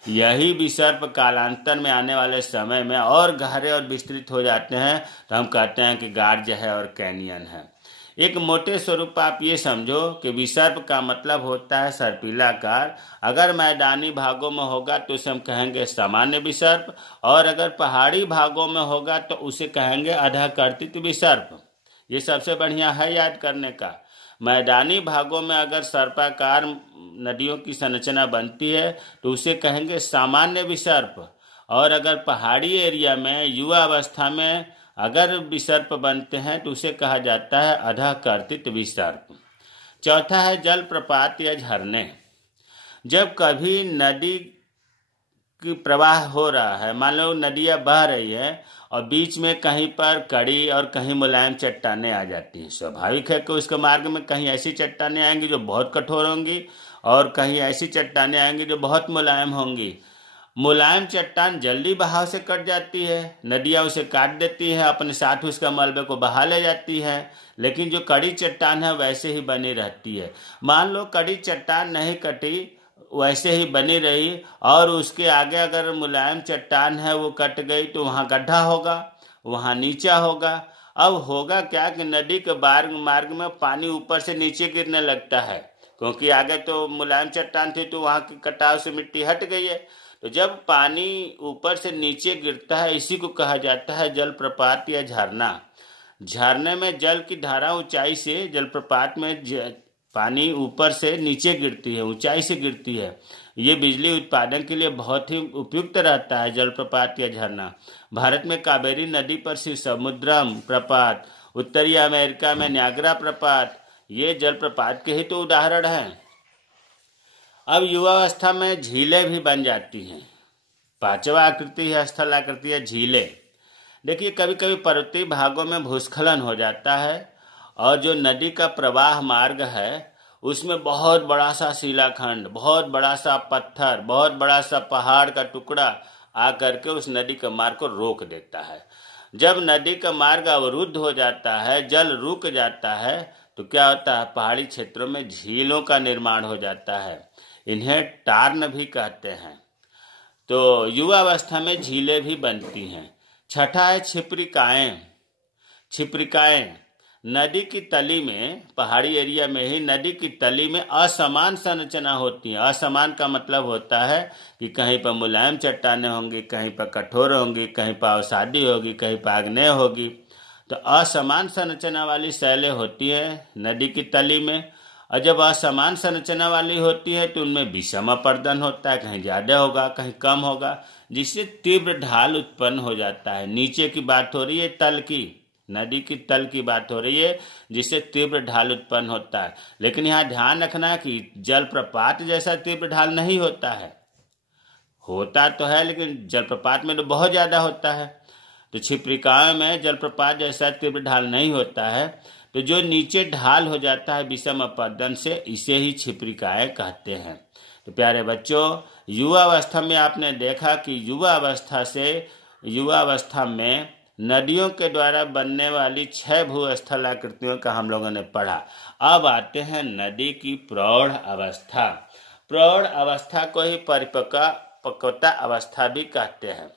यही विसर्प कालांतर में आने वाले समय में और गहरे और विस्तृत हो जाते हैं, तो हम कहते हैं कि गार्ज है और कैनियन है। एक मोटे स्वरूप आप ये समझो कि विसर्प का मतलब होता है सर्पिलाकार। अगर मैदानी भागों में होगा तो उसे हम कहेंगे सामान्य विसर्प, और अगर पहाड़ी भागों में होगा तो उसे कहेंगे आधा कर्तित विसर्प। ये सबसे बढ़िया है याद करने का। मैदानी भागों में अगर सर्पाकार नदियों की संरचना बनती है तो उसे कहेंगे सामान्य विसर्प, और अगर पहाड़ी एरिया में युवा अवस्था में अगर विसर्प बनते हैं तो उसे कहा जाता है आधा कर्तित विसर्प। चौथा है जल प्रपात या झरने। जब कभी नदी की प्रवाह हो रहा है, मान लो नदियाँ बह रही है और बीच में कहीं पर कड़ी और कहीं मुलायम चट्टानें आ जाती हैं, स्वाभाविक है कि उसके मार्ग में कहीं ऐसी चट्टानें आएंगी जो बहुत कठोर होंगी और कहीं ऐसी चट्टानें आएंगी जो बहुत मुलायम होंगी। मुलायम चट्टान जल्दी बहाव से कट जाती है, नदियाँ उसे काट देती है, अपने साथ उसका मलबे को बहा ले जाती है, लेकिन जो कड़ी चट्टान है वैसे ही बनी रहती है। मान लो कड़ी चट्टान नहीं कटी, वैसे ही बनी रही, और उसके आगे अगर मुलायम चट्टान है वो कट गई तो वहाँ गड्ढा होगा, वहाँ नीचा होगा। अब होगा क्या कि नदी के मार्ग में पानी ऊपर से नीचे गिरने लगता है, क्योंकि आगे तो मुलायम चट्टान थी तो वहाँ की कटाव से मिट्टी हट गई है। तो जब पानी ऊपर से नीचे गिरता है, इसी को कहा जाता है जलप्रपात या झरना। झरने में जल की धारा ऊंचाई से, जलप्रपात में पानी ऊपर से नीचे गिरती है, ऊंचाई से गिरती है। ये बिजली उत्पादन के लिए बहुत ही उपयुक्त रहता है जलप्रपात या झरना। भारत में कावेरी नदी पर शिवसमुद्रम प्रपात, उत्तरी अमेरिका में न्यागरा प्रपात, ये जलप्रपात के ही तो उदाहरण हैं। अब युवावस्था में झीलें भी बन जाती हैं। पांचवा आकृति है स्थलाकृति या झीलें। देखिए कभी कभी पर्वतीय भागों में भूस्खलन हो जाता है और जो नदी का प्रवाह मार्ग है उसमें बहुत बड़ा सा शिलाखंड, बहुत बड़ा सा पत्थर, बहुत बड़ा सा पहाड़ का टुकड़ा आकर के उस नदी के मार्ग को रोक देता है। जब नदी का मार्ग अवरुद्ध हो जाता है, जल रुक जाता है, तो क्या होता है, पहाड़ी क्षेत्रों में झीलों का निर्माण हो जाता है। इन्हें टार्न भी कहते हैं। तो युवावस्था में झीलें भी बनती हैं। छठा है छिप्रिकाएं। छिप्रिकाएं नदी की तली में, पहाड़ी एरिया में ही नदी की तली में असमान संरचना होती है। असमान का मतलब होता है कि कहीं पर मुलायम चट्टानें होंगी, कहीं पर कठोर होंगी, कहीं पर अवसादी होगी, कहीं पर आग्नेय होगी। तो असमान संरचना वाली शैलें होती है नदी की तली में, और जब असमान संरचना वाली होती है तो उनमें विषम अपर्दन होता है, कहीं ज्यादा होगा कहीं कम होगा, जिससे तीव्र ढाल उत्पन्न हो जाता है। नीचे की बात हो रही है तल की, नदी की तल की बात हो रही है, जिससे तीव्र ढाल उत्पन्न होता है। लेकिन यहाँ ध्यान रखना कि जलप्रपात जैसा तीव्र ढाल नहीं होता है, होता तो है लेकिन जलप्रपात में तो बहुत ज्यादा होता है। तो क्षिप्रिकाओं में जलप्रपात जैसा तीव्र ढाल नहीं होता है। तो जो नीचे ढाल हो जाता है विषम अपरदन से, इसे ही क्षिप्रिकाएं कहते हैं। तो प्यारे बच्चों, युवा अवस्था में आपने देखा कि युवा अवस्था में नदियों के द्वारा बनने वाली 6 भूस्थल आकृतियों का हम लोगों ने पढ़ा। अब आते हैं नदी की प्रौढ़ अवस्था। प्रौढ़ अवस्था को ही परिपक्वता अवस्था भी कहते हैं।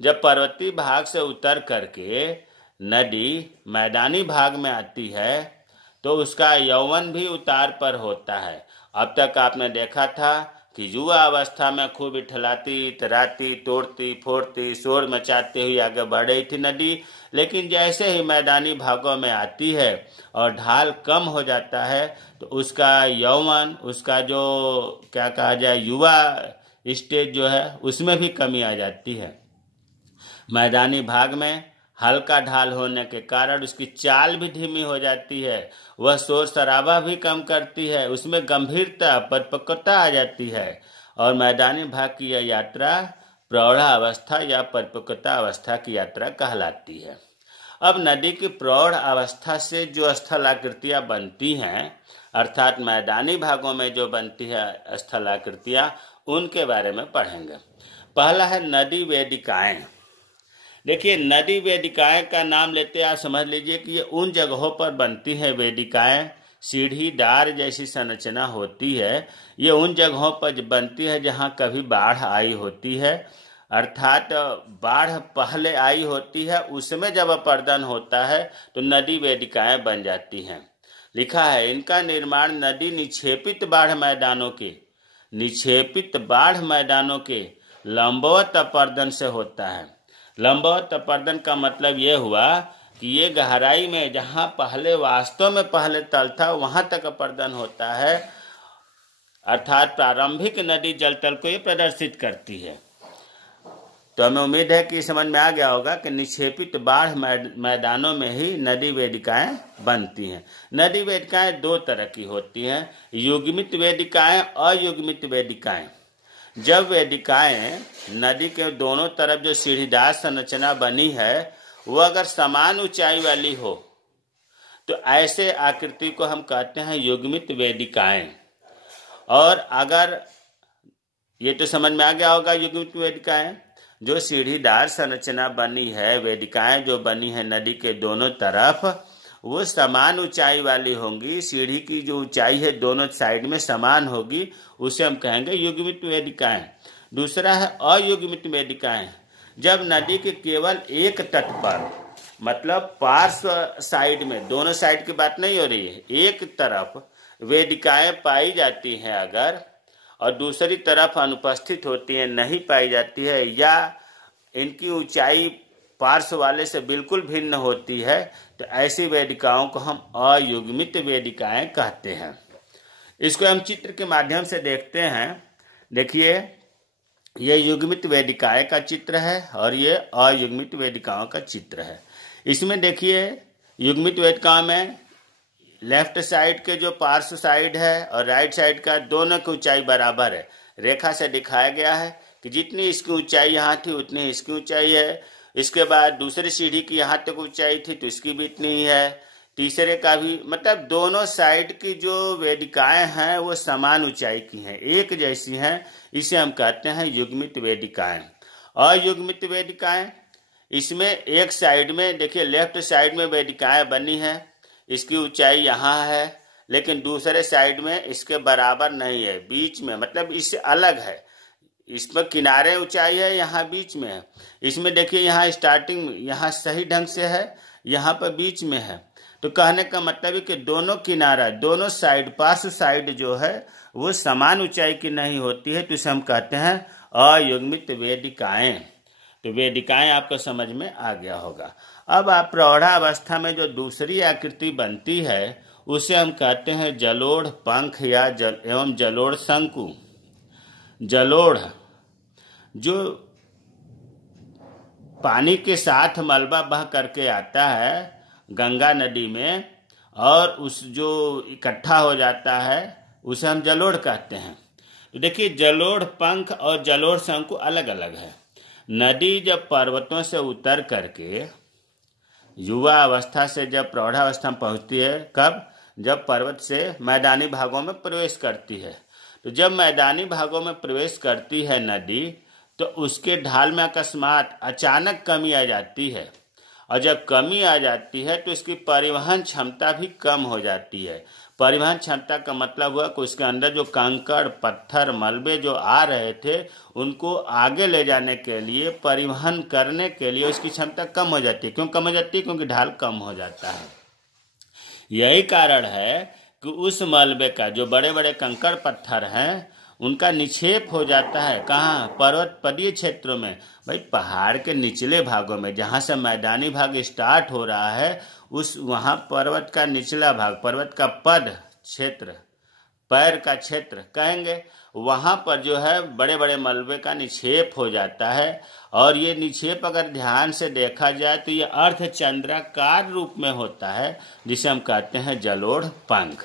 जब पर्वतीय भाग से उतर करके नदी मैदानी भाग में आती है तो उसका यौवन भी उतार पर होता है। अब तक आपने देखा था कि युवा अवस्था में खूब इठलाती, इतराती, तोड़ती, फोड़ती, शोर मचाते हुए आगे बढ़ रही थी नदी। लेकिन जैसे ही मैदानी भागों में आती है और ढाल कम हो जाता है तो उसका यौवन, उसका जो क्या कहा जाए युवा स्टेज जो है, उसमें भी कमी आ जाती है। मैदानी भाग में हल्का ढाल होने के कारण उसकी चाल भी धीमी हो जाती है, वह शोर शराबा भी कम करती है, उसमें गंभीरता, परिपक्वता आ जाती है और मैदानी भाग की यह यात्रा प्रौढ़ा अवस्था या परिपक्वता अवस्था की यात्रा कहलाती है। अब नदी की प्रौढ़ अवस्था से जो स्थलाकृतियां बनती हैं, अर्थात मैदानी भागों में जो बनती है स्थलाकृतियां, उनके बारे में पढ़ेंगे। पहला है नदी वेदिकाएं। देखिए, नदी वेदिकाएं का नाम लेते आप समझ लीजिए कि ये उन जगहों पर बनती है वेदिकाएं, सीढ़ीदार जैसी संरचना होती है। ये उन जगहों पर बनती है जहां कभी बाढ़ आई होती है, अर्थात बाढ़ पहले आई होती है, उसमें जब अपरदन होता है तो नदी वेदिकाएं बन जाती हैं। लिखा है, इनका निर्माण नदी निक्षेपित बाढ़ मैदानों के लंबवत अपरदन से होता है। लंबवत अपरदन का मतलब यह हुआ कि ये गहराई में जहां वास्तव में पहले तल था वहां तक अपरदन होता है, अर्थात प्रारंभिक नदी जल तल को ये प्रदर्शित करती है। तो हमें उम्मीद है कि समझ में आ गया होगा कि निक्षेपित बाढ़ मैदानों में ही नदी वेदिकाएं बनती हैं। नदी वेदिकाएं 2 तरह की होती हैं, युग्मित वेदिकाएं, अयुग्मित वेदिकाएं। जब वेदिकाएं नदी के दोनों तरफ जो सीढ़ीदार संरचना बनी है वो अगर समान ऊंचाई वाली हो तो ऐसे आकृति को हम कहते हैं युग्मित वेदिकाएं। और अगर ये तो समझ में आ गया होगा, युग्मित वेदिकाएं जो सीढ़ीदार संरचना बनी है, वेदिकाएं जो बनी है नदी के दोनों तरफ, वो समान ऊंचाई वाली होंगी। सीढ़ी की जो ऊंचाई है दोनों साइड में समान होगी, उसे हम कहेंगे युग्मित वेदिकाएं। दूसरा है अयुग्मित वेदिकाएं। जब नदी के केवल एक तट पर, मतलब पार्श्व साइड में, दोनों साइड की बात नहीं हो रही है, एक तरफ वेदिकाएं पाई जाती हैं अगर, और दूसरी तरफ अनुपस्थित होती है, नहीं पाई जाती है, या इनकी ऊंचाई पार्श्व वाले से बिल्कुल भिन्न होती है, तो ऐसी वेदिकाओं को हम अयुग्मित वेदिकाएं कहते हैं। इसको हम चित्र के माध्यम से देखते हैं। देखिए, ये युग्मित वेदिकाएं का चित्र है और ये अयुग्मित वेदिकाओं का चित्र है। इसमें देखिए, युग्मित वेदिकाओं में लेफ्ट साइड के जो पार्श्व साइड है और राइट साइड का दोनों की ऊंचाई बराबर है। रेखा से दिखाया गया है कि जितनी इसकी ऊंचाई यहाँ थी उतनी इसकी ऊंचाई है। इसके बाद दूसरी सीढ़ी की यहाँ तक ऊंचाई थी तो इसकी भी इतनी ही है, तीसरे का भी, मतलब दोनों साइड की जो वेदिकाएं हैं वो समान ऊंचाई की हैं, एक जैसी हैं। इसे हम कहते हैं युग्मित वेदिकाएं। अयुग्मित वेदिकाएं, इसमें एक साइड में देखिए, लेफ्ट साइड में वेदिकाएं बनी है, इसकी ऊंचाई यहाँ है, लेकिन दूसरे साइड में इसके बराबर नहीं है, बीच में, मतलब इससे अलग है। इसमें किनारे ऊंचाई है, यहाँ बीच में है। इसमें देखिए, यहाँ स्टार्टिंग यहाँ सही ढंग से है, यहाँ पर बीच में है। तो कहने का मतलब है कि दोनों किनारा, दोनों साइड, पार्श्व साइड जो है वो समान ऊंचाई की नहीं होती है, तो इसे हम कहते हैं अयुग्मित वेदिकाएं। तो वेदिकाएं आपको समझ में आ गया होगा। अब आप प्रौढ़ावस्था में जो दूसरी आकृति बनती है उसे हम कहते हैं जलोढ़ पंख या एवं जलोढ़ शंकु। जलोढ़ जो पानी के साथ मलबा बह करके आता है गंगा नदी में, और उस जो इकट्ठा हो जाता है उसे हम जलोढ़ कहते हैं। तो देखिए, जलोढ़ पंख और जलोढ़ शंकु अलग अलग है। नदी जब पर्वतों से उतर करके युवा अवस्था से जब प्रौढ़ावस्था में पहुंचती है, कब? जब पर्वत से मैदानी भागों में प्रवेश करती है। तो जब मैदानी भागों में प्रवेश करती है नदी, तो उसके ढाल में अकस्मात अचानक कमी आ जाती है, और जब कमी आ जाती है तो इसकी परिवहन क्षमता भी कम हो जाती है। परिवहन क्षमता का मतलब हुआ कि उसके अंदर जो कंकड़, पत्थर, मलबे जो आ रहे थे, उनको आगे ले जाने के लिए, परिवहन करने के लिए उसकी क्षमता कम हो जाती है। क्यों कम हो जाती है? क्योंकि ढाल कम हो जाता है। यही कारण है कि उस मलबे का, जो बड़े बड़े कंकड़ पत्थर हैं, उनका निक्षेप हो जाता है कहाँ? पर्वत पदीय क्षेत्रों में। भाई, पहाड़ के निचले भागों में, जहाँ से मैदानी भाग स्टार्ट हो रहा है, उस वहाँ पर्वत का निचला भाग, पर्वत का पद क्षेत्र, पैर का क्षेत्र कहेंगे, वहाँ पर जो है बड़े बड़े मलबे का निक्षेप हो जाता है। और ये निक्षेप अगर ध्यान से देखा जाए तो ये अर्धचंद्राकार रूप में होता है, जिसे हम कहते हैं जलोढ़ पंख।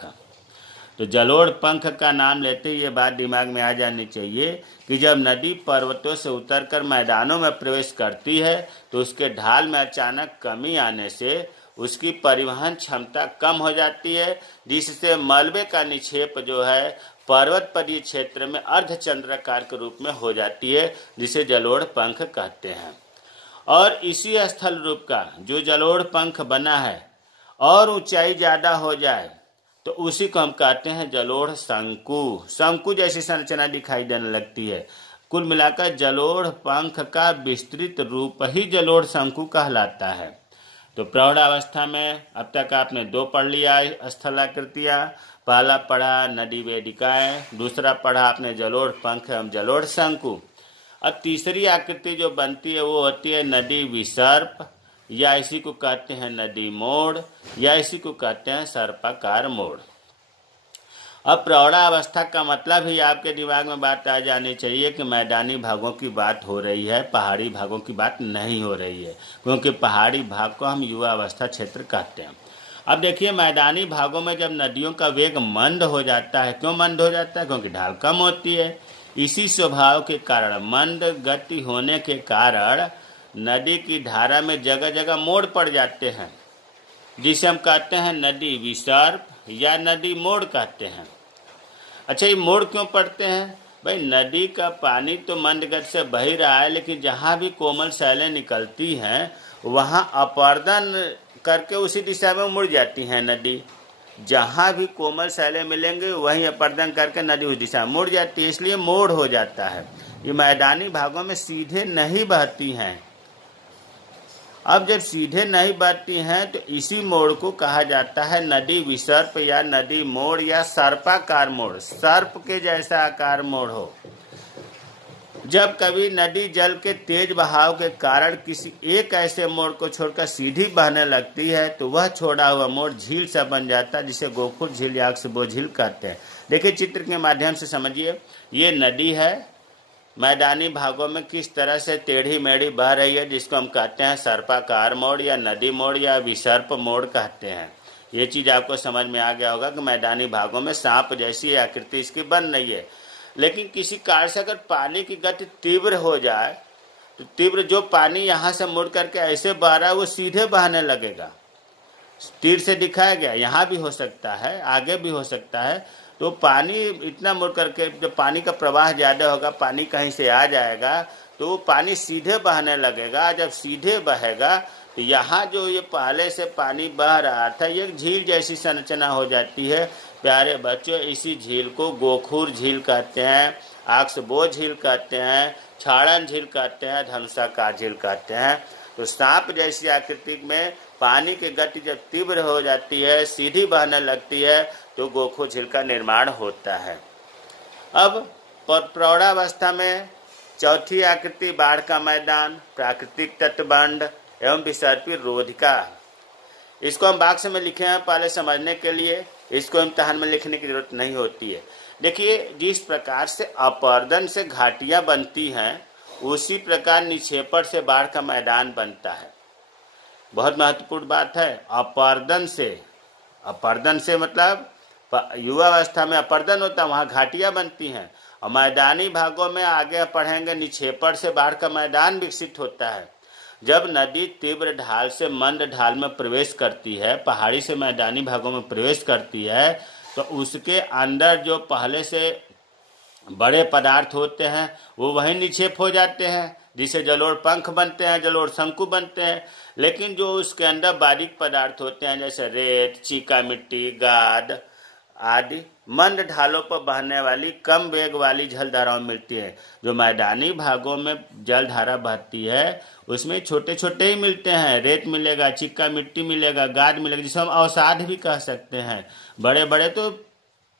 तो जलोढ़ पंख का नाम लेते ही ये बात दिमाग में आ जानी चाहिए कि जब नदी पर्वतों से उतरकर मैदानों में प्रवेश करती है तो उसके ढाल में अचानक कमी आने से उसकी परिवहन क्षमता कम हो जाती है, जिससे मलबे का निक्षेप जो है पर्वत पदीय क्षेत्र में अर्धचंद्राकार के रूप में हो जाती है, जिसे जलोढ़ पंख कहते हैं। और इसी स्थल रूप का जो जलोढ़ पंख बना है और ऊंचाई ज्यादा हो जाए तो उसी को हम कहते हैं जलोढ़ शंकु। शंकु जैसी संरचना दिखाई देने लगती है। कुल मिलाकर जलोढ़ पंख का विस्तृत रूप ही जलोढ़ शंकु कहलाता है। तो प्रौढ़ावस्था में अब तक आपने दो पढ़ लिया स्थलाकृतियाँ। पहला पढ़ा नदी वेदिकाएं, दूसरा पढ़ा आपने जलोढ़ पंख एवं जलोढ़ शंकु। अब तीसरी आकृति जो बनती है वो होती है नदी विसर्प, या इसी को कहते हैं नदी मोड़, या इसी को कहते हैं सर्पाकार मोड़। अब प्रौढ़ावस्था का मतलब ही आपके दिमाग में बात आ जानी चाहिए कि मैदानी भागों की बात हो रही है, पहाड़ी भागों की बात नहीं हो रही है, क्योंकि पहाड़ी भाग को हम युवा अवस्था क्षेत्र कहते हैं। अब देखिए, मैदानी भागों में जब नदियों का वेग मंद हो जाता है, क्यों मंद हो जाता है? क्योंकि ढाल कम होती है। इसी स्वभाव के कारण, मंद गति होने के कारण नदी की धारा में जगह जगह मोड़ पड़ जाते हैं, जिसे हम कहते हैं नदी विसर्प या नदी मोड़ कहते हैं। अच्छा, ये मोड़ क्यों पड़ते हैं? भाई, नदी का पानी तो मंद गति से बह रहा है, लेकिन जहाँ भी कोमल शैलें निकलती हैं वहाँ अपर्दन करके उसी दिशा में मुड़ जाती हैं नदी। जहाँ भी कोमल शैलें मिलेंगे वहीं अपर्दन करके नदी उस दिशा में मुड़ जाती है, इसलिए मोड़ हो जाता है। ये मैदानी भागों में सीधे नहीं बहती हैं। अब जब सीधे नहीं बहती हैं तो इसी मोड़ को कहा जाता है नदी विसर्प या नदी मोड़ या सर्पाकार मोड़। सर्प के जैसा आकार मोड़ हो। जब कभी नदी जल के तेज बहाव के कारण किसी एक ऐसे मोड़ को छोड़कर सीधी बहने लगती है तो वह छोड़ा हुआ मोड़ झील सा बन जाता है, जिसे गोखुर झील या अक्सबो झील कहते हैं। देखिए, चित्र के माध्यम से समझिए, ये नदी है, मैदानी भागों में किस तरह से टेढ़ी मेढ़ी बह रही है, जिसको हम कहते हैं सर्पाकार मोड़ या नदी मोड़ या विसर्प मोड़ कहते हैं। ये चीज़ आपको समझ में आ गया होगा कि मैदानी भागों में सांप जैसी आकृति इसकी बन रही है। लेकिन किसी कारण से अगर पानी की गति तीव्र हो जाए तो तीव्र जो पानी यहाँ से मुड़ करके ऐसे बह रहा है वो सीधे बहने लगेगा। तीर से दिखाया गया, यहाँ भी हो सकता है, आगे भी हो सकता है। तो पानी इतना मुड़ करके, जब पानी का प्रवाह ज़्यादा होगा, पानी कहीं से आ जाएगा तो पानी सीधे बहने लगेगा। जब सीधे बहेगा तो यहाँ जो ये पहले से पानी बह रहा था, ये झील जैसी संरचना हो जाती है। प्यारे बच्चों, इसी झील को गोखुर झील कहते हैं, अक्सबो झील कहते हैं, छाड़न झील कहते हैं, धनुषाकार झील कहते हैं। तो सांप जैसी आकृति में पानी की गति जब तीव्र हो जाती है, सीधी बहने लगती है, तो गोखुर झील का निर्माण होता है। अब प्रौढ़ावस्था में चौथी आकृति बाढ़ का मैदान, प्राकृतिक तटबंध एवं विसर्पी रोधिका। इसको हम बाक्स में लिखे हैं पहले समझने के लिए, इसको इम्तिहान में लिखने की जरूरत नहीं होती है। देखिए, जिस प्रकार से अपर्दन से घाटियां बनती हैं, उसी प्रकार निक्षेपण से बाढ़ का मैदान बनता है। बहुत महत्वपूर्ण बात है। अपर्दन से मतलब युवावस्था में अपर्दन होता है, वहाँ घाटियाँ बनती हैं। और मैदानी भागों में आगे पढ़ेंगे निक्षेपण से बाढ़ का मैदान विकसित होता है। जब नदी तीव्र ढाल से मंद ढाल में प्रवेश करती है, पहाड़ी से मैदानी भागों में प्रवेश करती है, तो उसके अंदर जो पहले से बड़े पदार्थ होते हैं वो वहीं निक्षेप हो जाते हैं, जिसे जलोढ़ पंख बनते हैं, जलोढ़ शंकु बनते हैं। लेकिन जो उसके अंदर बारीक पदार्थ होते हैं जैसे रेत, चीका मिट्टी, गाद आदि मंद ढालों पर बहने वाली कम वेग वाली जलधाराओं मिलती है। जो मैदानी भागों में जलधारा बहती है उसमें छोटे छोटे ही मिलते हैं, रेत मिलेगा, चिक्का मिट्टी मिलेगा, गाद मिलेगा, जिसे हम अवसाद भी कह सकते हैं। बड़े बड़े तो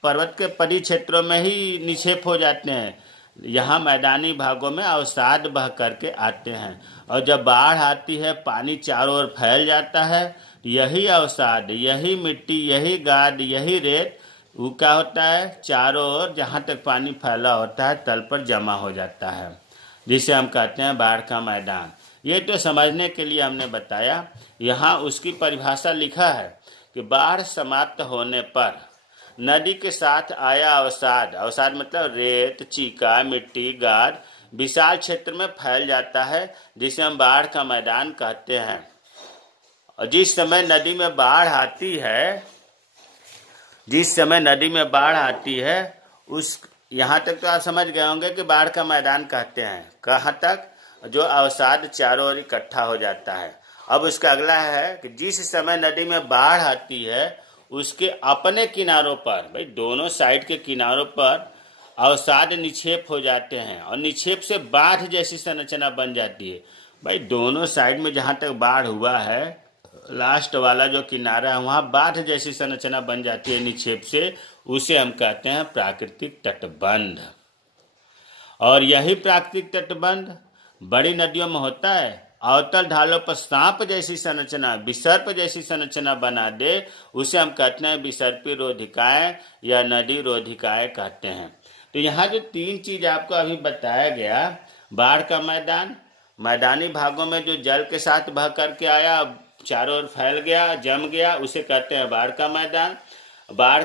पर्वत के परी क्षेत्रों में ही निक्षेप हो जाते हैं। यहाँ मैदानी भागों में अवसाद बह करके आते हैं, और जब बाढ़ आती है पानी चारों ओर फैल जाता है। यही अवसाद, यही मिट्टी, यही गाद, यही रेत वो क्या होता है, चारों ओर जहाँ तक पानी फैला होता है तल पर जमा हो जाता है, जिसे हम कहते हैं बाढ़ का मैदान। ये तो समझने के लिए हमने बताया। यहाँ उसकी परिभाषा लिखा है कि बाढ़ समाप्त होने पर नदी के साथ आया अवसाद मतलब रेत, चीका, मिट्टी, गाद विशाल क्षेत्र में फैल जाता है, जिसे हम बाढ़ का मैदान कहते हैं। और जिस समय नदी में बाढ़ आती है उस यहाँ तक तो आप समझ गए होंगे कि बाढ़ का मैदान कहते हैं। कहाँ तक? जो अवसाद चारों ओर इकट्ठा हो जाता है। अब उसका अगला है कि जिस समय नदी में बाढ़ आती है उसके अपने किनारों पर, भाई दोनों साइड के किनारों पर अवसाद निक्षेप हो जाते हैं, और निक्षेप से बाढ़ जैसी संरचना बन जाती है। भाई दोनों साइड में जहाँ तक बाढ़ हुआ है, लास्ट वाला जो किनारा है वहाँ बाढ़ जैसी संरचना बन जाती है निक्षेप से, उसे हम कहते हैं प्राकृतिक तटबंध। और यही प्राकृतिक तटबंध बड़ी नदियों में होता है। अवतल ढालों पर सांप जैसी संरचना, विसर्प जैसी संरचना बना दे, उसे हम कहते हैं विसर्पी रोधिकाएं या नदी रोधिकाएं कहते हैं। तो यहाँ जो तीन चीज आपको अभी बताया गया, बाढ़ का मैदान, मैदानी भागों में जो जल के साथ बह करके आया, चारों ओर फैल गया, जम गया, उसे कहते हैं बाढ़ का मैदान। बाढ़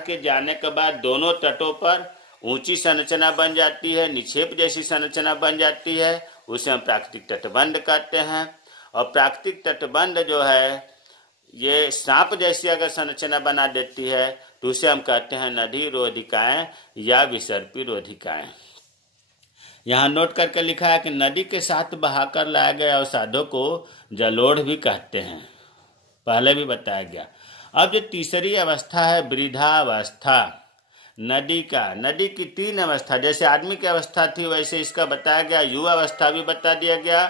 के जाने के बाद दोनों तटों पर ऊंची संरचना बन जाती है, निक्षेप जैसी संरचना बन जाती है, उसे हम प्राकृतिक तटबंध कहते हैं। और प्राकृतिक तटबंध जो है ये सांप जैसी अगर संरचना बना देती है तो उसे हम कहते हैं नदी रोधिकाएं या विसर्पी रोधिकाएं। यहाँ नोट करके लिखा है कि नदी के साथ बहाकर लाए गए अवसादों को जलोढ़ भी कहते हैं, पहले भी बताया गया। अब जो तीसरी अवस्था है वृद्धावस्था नदी की तीन अवस्था, जैसे आदमी की अवस्था थी वैसे इसका बताया गया, युवा अवस्था भी बता दिया गया,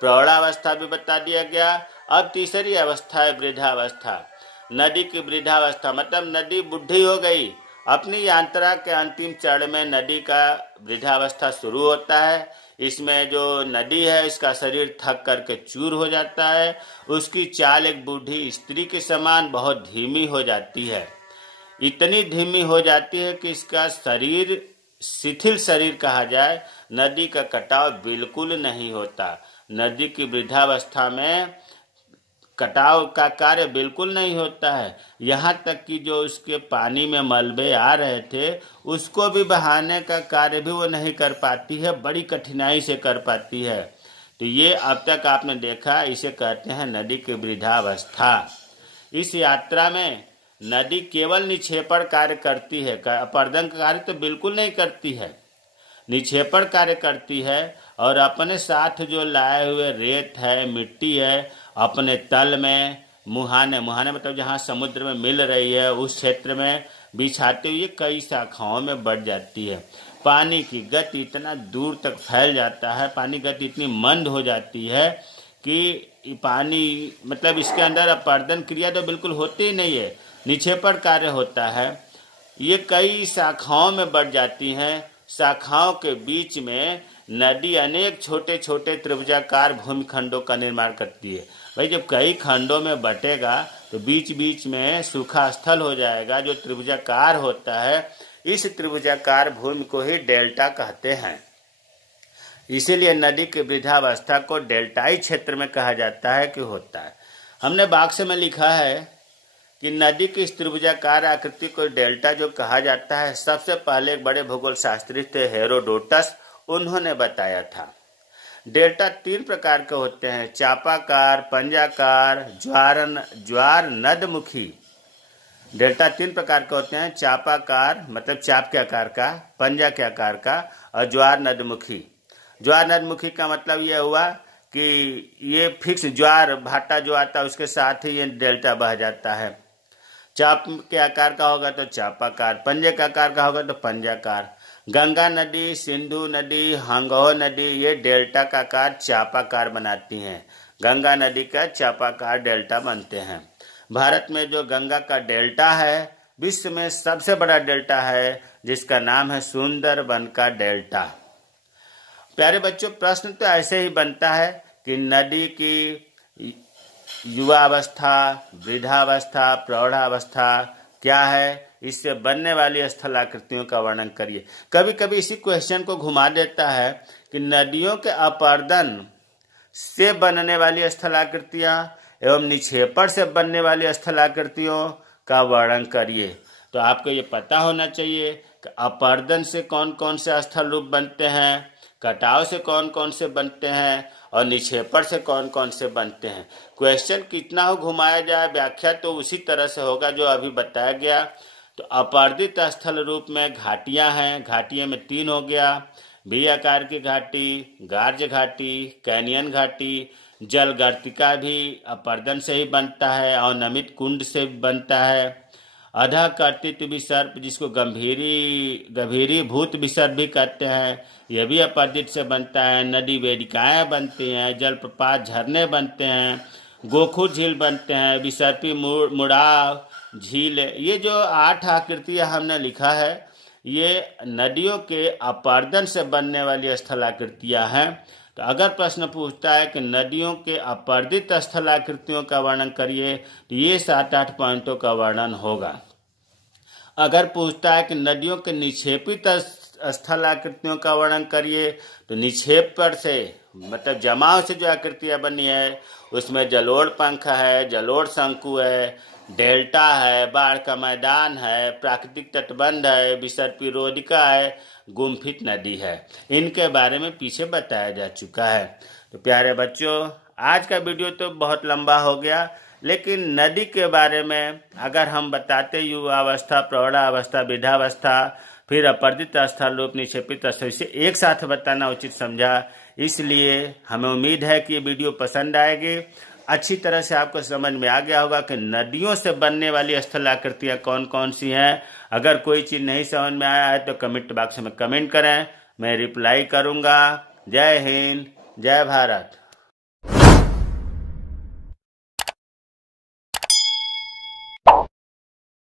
प्रौढ़ावस्था भी बता दिया गया। अब तीसरी अवस्था है वृद्धावस्था। नदी की वृद्धावस्था मतलब नदी बुढ़ी हो गई, अपनी यात्रा के अंतिम चरण में नदी का वृद्धावस्था शुरू होता है। इसमें जो नदी है इसका शरीर थक करके चूर हो जाता है, उसकी चाल एक बूढ़ी स्त्री के समान बहुत धीमी हो जाती है, इतनी धीमी हो जाती है कि इसका शरीर शिथिल शरीर कहा जाए। नदी का कटाव बिल्कुल नहीं होता। नदी की वृद्धावस्था में कटाव का कार्य बिल्कुल नहीं होता है। यहाँ तक कि जो उसके पानी में मलबे आ रहे थे उसको भी बहाने का कार्य भी वो नहीं कर पाती है, बड़ी कठिनाई से कर पाती है। तो ये अब तक आपने देखा, इसे कहते हैं नदी की वृद्धावस्था। इस यात्रा में नदी केवल निक्षेपण कार्य करती है, अपर्दन कार्य तो बिल्कुल नहीं करती है, निक्षेपण कार्य करती है। और अपने साथ जो लाए हुए रेत है, मिट्टी है, अपने तल में मुहाने मतलब जहाँ समुद्र में मिल रही है उस क्षेत्र में बिछाते हुए कई शाखाओं में बढ़ जाती है। पानी की गति इतना दूर तक फैल जाता है, पानी गति इतनी मंद हो जाती है कि पानी मतलब इसके अंदर अपर्दन क्रिया तो बिल्कुल होती ही नहीं है, निक्षेपण कार्य होता है। ये कई शाखाओं में बढ़ जाती हैं। शाखाओं के बीच में नदी अनेक छोटे छोटे त्रिभुजाकार भूमिखंडों का निर्माण करती है। भाई जब कई खंडों में बटेगा तो बीच बीच में सूखा स्थल हो जाएगा जो त्रिभुजाकार होता है। इस त्रिभुजाकार भूमि को ही डेल्टा कहते हैं। इसीलिए नदी की वृद्धावस्था को डेल्टाई क्षेत्र में कहा जाता है कि होता है। हमने बॉक्स में लिखा है कि नदी की इस त्रिभुजाकार आकृति को डेल्टा जो कहा जाता है, सबसे पहले एक बड़े भूगोल शास्त्री थे हेरोडोटस, उन्होंने बताया था। डेल्टा 3 प्रकार के होते हैं, चापाकार, पंजाकार, ज्वार नदमुखी। डेल्टा 3 प्रकार के होते हैं, चापाकार मतलब चाप के आकार का, पंजा के आकार का, और ज्वार नदमुखी। ज्वार नदमुखी का मतलब यह हुआ कि ये फिक्स ज्वार भाटा जो आता है उसके साथ ही ये डेल्टा बह जाता है। चाप के आकार का होगा तो चापाकार, पंजे के आकार का होगा तो पंजाकार। गंगा नदी, सिंधु नदी, हंगो नदी ये डेल्टा का आकार चापाकार बनाती हैं। गंगा नदी का चापाकार डेल्टा बनते हैं। भारत में जो गंगा का डेल्टा है विश्व में सबसे बड़ा डेल्टा है, जिसका नाम है सुंदरबन का डेल्टा। प्यारे बच्चों, प्रश्न तो ऐसे ही बनता है कि नदी की युवावस्था, वृद्धावस्था, प्रौढ़ावस्था क्या है, इससे बनने वाली स्थलाकृतियों का वर्णन करिए। कभी कभी इसी क्वेश्चन को घुमा देता है कि नदियों के अपर्दन से बनने वाली स्थलाकृतियां एवं निक्षेपण से बनने वाली स्थलाकृतियों का वर्णन करिए। तो आपको ये पता होना चाहिए कि अपर्दन से कौन कौन से स्थल रूप बनते हैं, कटाव से कौन कौन से बनते हैं, और निक्षेपण से कौन कौन से बनते हैं। क्वेश्चन कितना हो घुमाया जाए, व्याख्या तो उसी तरह से होगा जो अभी बताया गया। तो अपर्दित स्थल रूप में घाटियां हैं, घाटियों में 3 हो गया, वी आकार की घाटी, गार्ज घाटी, कैनियन घाटी। जलगर्तिका भी अपर्दन से ही बनता है और नमित कुंड से बनता है। अधा कर्तित विसर्प, जिसको गंभीरी भूत विसर्प भी कहते हैं, यह भी अपर्दित से बनता है। नदी वेदिकाएं बनती हैं, जलप्रपात झरने बनते हैं, गोखुर झील बनते हैं, विसर्पी मुड़ाव झील। ये जो 8 आकृतियां हमने लिखा है ये नदियों के अपर्दन से बनने वाली स्थलाकृतियां हैं। तो अगर प्रश्न पूछता है कि नदियों के अपर्दित स्थलाकृतियों का वर्णन करिए तो ये 7-8 पॉइंटों का वर्णन होगा। अगर पूछता है कि नदियों के निक्षेपित स्थलाकृतियों का वर्णन करिए तो निक्षेप पर से मतलब जमाव से जो आकृतियां बनी है उसमें जलोढ़ पंख है, जलोढ़ शंकु है, डेल्टा है, बाढ़ का मैदान है, प्राकृतिक तटबंध है, विसर्पी रोधिका है, गुम्फित नदी है। इनके बारे में पीछे बताया जा चुका है। तो प्यारे बच्चों, आज का वीडियो तो बहुत लंबा हो गया, लेकिन नदी के बारे में अगर हम बताते युवावस्था, प्रौढ़ावस्था, वृद्धावस्था, फिर अपर्दित स्थल रूप, निक्षेपित स्थल, इसे एक साथ बताना उचित समझा। इसलिए हमें उम्मीद है कि ये वीडियो पसंद आएगी, अच्छी तरह से आपको समझ में आ गया होगा कि नदियों से बनने वाली स्थलाकृतियां कौन कौन सी हैं। अगर कोई चीज़ नहीं समझ में आया है तो कमेंट बॉक्स में कमेंट करें, मैं रिप्लाई करूंगा। जय हिंद, जय भारत।